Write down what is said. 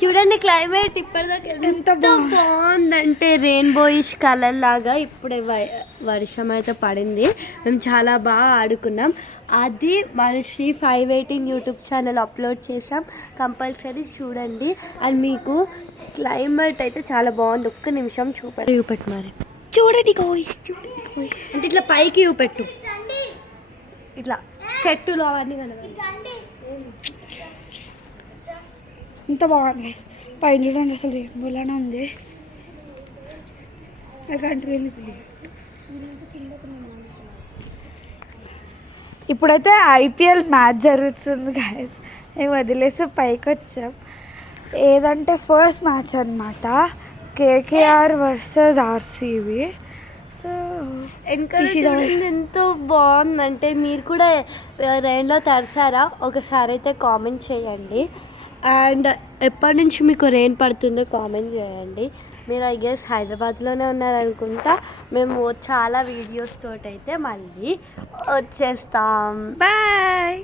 చూడండి క్లైమేట్ ఇప్పటిదాకా ఎంత బాగుందంటే రెయిన్బోయిష్ కలర్ లాగా. ఇప్పుడే వర్షం అయితే పడింది, మేము చాలా బాగా ఆడుకున్నాం. అది మన శ్రీ 518 యూట్యూబ్ ఛానల్ అప్లోడ్ చేసాం, కంపల్సరీ చూడండి. అండ్ మీకు క్లైమేట్ అయితే చాలా బాగుంది. ఒక్క నిమిషం చూపెట్టు మరి. చూడండి అంటే ఇట్లా పైకి చూపెట్టు, ఇట్లా చెట్టులు అవన్నీ కనబడి ఎంత బాగుంది. పైన చూడండి అసలు రెయిన్బోలానే ఉంది. ఇప్పుడైతే ఐపీఎల్ మ్యాచ్ జరుగుతుంది గాయస్. మేము వదిలేసి పైకి వచ్చాం. ఏదంటే ఫస్ట్ మ్యాచ్ అనమాట, కేకేఆర్ వర్సెస్ ఆర్సీబీ. సో ఎంతో బాగుందంటే మీరు కూడా రెయిన్లో తడిసారా ఒకసారి అయితే కామెంట్ చేయండి. అండ్ ఎప్పటి నుంచి మీకు రెయిన్ పడుతుందో కామెంట్ చేయండి. మీరు ఐ గెస్ హైదరాబాద్లోనే ఉన్నారనుకుంటా. మేము చాలా వీడియోస్ తోటైతే మళ్ళీ వచ్చేస్తాం. బాయ్.